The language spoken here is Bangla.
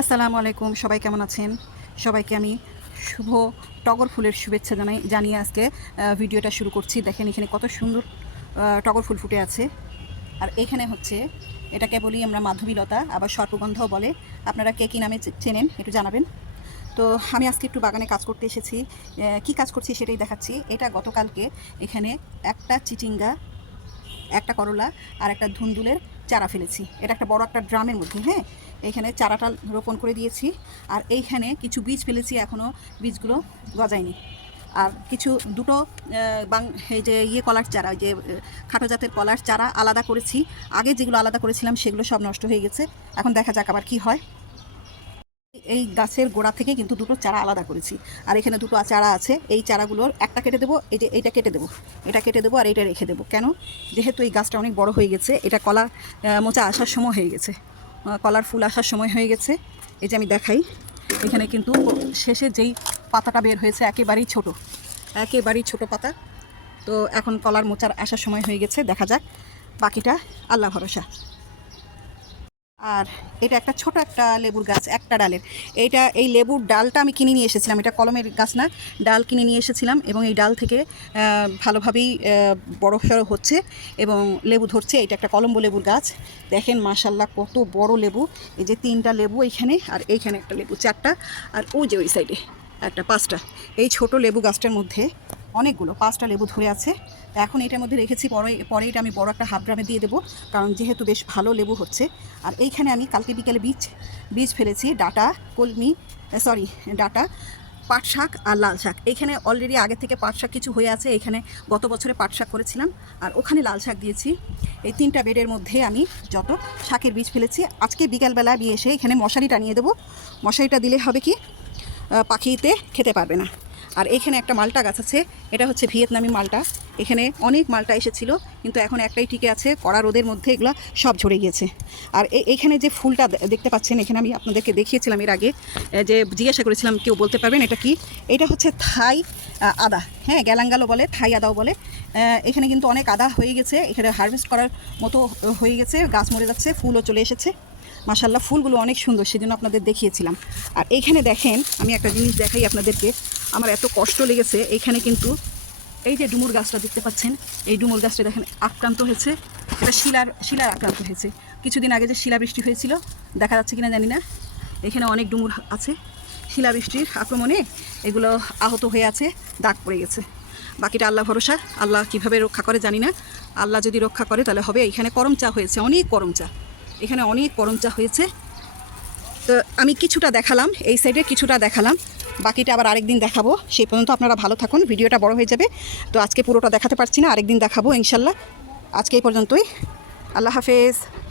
আসসালামু আলাইকুম, সবাই কেমন আছেন? সবাইকে আমি শুভ টগর ফুলের শুভেচ্ছা জানাই, জানিয়ে আজকে ভিডিওটা শুরু করছি। দেখেন এখানে কত সুন্দর টগর ফুল ফুটে আছে। আর এখানে হচ্ছে, এটাকে বলি আমরা মাধবীলতা, আবার সর্পগন্ধও বলে। আপনারা কে কী নামে চেনেন, একটু জানাবেন। তো আমি আজকে একটু বাগানে কাজ করতে এসেছি। কি কাজ করছি সেটাই দেখাচ্ছি। এটা গতকালকে এখানে একটা চিচিঙ্গা, একটা করলা আর একটা ধুন্দুলের চারা ফেলেছি। এটা একটা বড় একটা ড্রামের মধ্যে হ্যাঁ? এইখানে চারাটা রোপণ করে দিয়েছি। আর এইখানে কিছু বীজ ফেলেছি এখনও বীজগুলো গজায়নি। আর কিছু দুটো বাং, এই যে ইয়ে কলার চারা যে খাটো জাতের কলার চারা আলাদা করেছি। আগে যেগুলো আলাদা করেছিলাম, সেগুলো সব নষ্ট হয়ে গেছে। এখন দেখা যাক আবার কি হয়। এই গাছের গোড়া থেকে কিন্তু দুটো চারা আলাদা করেছি। আর এখানে দুটো চারা আছে, এই চারাগুলোর একটা কেটে দেবো, এই যে এইটা কেটে দেবো, এটা কেটে দেবো আর এইটা রেখে দেবো। কেন? যেহেতু এই গাছটা অনেক বড় হয়ে গেছে, এটা কলা মোচা আসার সময় হয়ে গেছে। কলার ফুল আসার সময় হয়ে গেছে। এই যে আমি দেখাই, এখানে কিন্তু শেষে যেই পাতাটা বের হয়েছে একেবারেই ছোট একেবারেই ছোট পাতা। তো এখন কলার মোচার আসার সময় হয়ে গেছে, দেখা যাক, বাকিটা আল্লাহ ভরসা। আর এটা একটা ছোট একটা লেবুর গাছ, একটা ডালের। এইটা, এই লেবুর ডালটা আমি কিনে নিয়ে এসেছিলাম। এটা কলমের গাছ না, ডাল কিনে নিয়ে এসেছিলাম এবং এই ডাল থেকে ভালোভাবেই বড় সড়ো হচ্ছে এবং লেবু ধরছে। এটা একটা কলম্বো লেবুর গাছ। দেখেন মাশাল্লাহ কত বড় লেবু। এই যে তিনটা লেবু এইখানে আর এইখানে একটা লেবু, চারটা। আর ওই যে ওই সাইডে একটা পাঁচটা। এই ছোট লেবু গাছটার মধ্যে অনেকগুলো, পাঁচটা লেবু ধরে আছে। এখন এটার মধ্যে রেখেছি, পরে পরে এটা আমি বড় একটা হাফ ড্রামে দিয়ে দেবো, কারণ যেহেতু বেশ ভালো লেবু হচ্ছে। আর এইখানে আমি কালকে বিকেলে বীজ বীজ ফেলেছি, ডাটা, কলমি সরি, ডাটা, পাট শাক আর লাল শাক। এইখানে অলরেডি আগে থেকে পাট শাক কিছু হয়ে আছে এখানে গত বছরে পাট শাক করেছিলাম। আর ওখানে লাল শাক দিয়েছি। এই তিনটা বেডের মধ্যে আমি যত শাকের বীজ ফেলেছি, আজকে বিকালবেলা নিয়ে এসে এখানে মশারি টানিয়ে দেবো। মশারিটা দিলে হবে কি পাখিতে খেতে পারবে না। আর এখানে একটা মালটা গাছ আছে, এটা হচ্ছে ভিয়েতনামি মালটা। এখানে অনেক মালটা এসেছিল, কিন্তু এখন একটাই টিকে আছে, কড়া রোদের মধ্যে এগুলো সব ঝরে গিয়েছে। আর এ- এইখানে যে ফুলটা দেখতে পাচ্ছেন, এখানে আমি আপনাদেরকে দেখিয়েছিলাম এর আগে যে জিজ্ঞাসা করেছিলাম কেউ বলতে পারবেন এটা কি? এটা হচ্ছে থাই আদা হ্যাঁ গ্যালাঙ্গালো বলে, থাই আদাও বলে। এখানে কিন্তু অনেক আদা হয়ে গেছে এখানে হারভেস্ট করার মতো হয়ে গেছে, গাছ মরে যাচ্ছে, ফুলও চলে এসেছে। মাসাল্লাহ ফুলগুলো অনেক সুন্দর, সেজন্য আপনাদের দেখিয়েছিলাম। আর এইখানে দেখেন, আমি একটা জিনিস দেখাই আপনাদেরকে আমার এত কষ্ট লেগেছে এইখানে কিন্তু এই যে ডুমুর গাছটা দেখতে পাচ্ছেন, এই ডুমুর গাছটা দেখেন আক্রান্ত হয়েছে, এটা শিলার শিলার আক্রান্ত হয়েছে। কিছুদিন আগে যে শিলাবৃষ্টি হয়েছিল, দেখা যাচ্ছে কিনা জানি না, এখানে অনেক ডুমুর আছে, শিলাবৃষ্টির আক্রমণে এগুলো আহত হয়ে আছে, দাগ পড়ে গেছে। বাকিটা আল্লাহ ভরসা, আল্লাহ কীভাবে রক্ষা করে জানি না, আল্লাহ যদি রক্ষা করে তাহলে হবে, এখানে করম চা হয়েছে, অনেক করম চা, এখানে অনেক করম চা হয়েছে। তো আমি কিছুটা দেখালাম, এই সাইডে কিছুটা দেখালাম। বাকিটা আবার আরেকদিন দেখাবো। সেই পর্যন্ত আপনারা ভালো থাকুন, ভিডিওটা বড় হয়ে যাবে। তো আজকে পুরোটা দেখাতে পারছি না, আরেকদিন দেখাবো ইনশাল্লাহ। আজকে এই পর্যন্তই। আল্লাহ হাফেজ।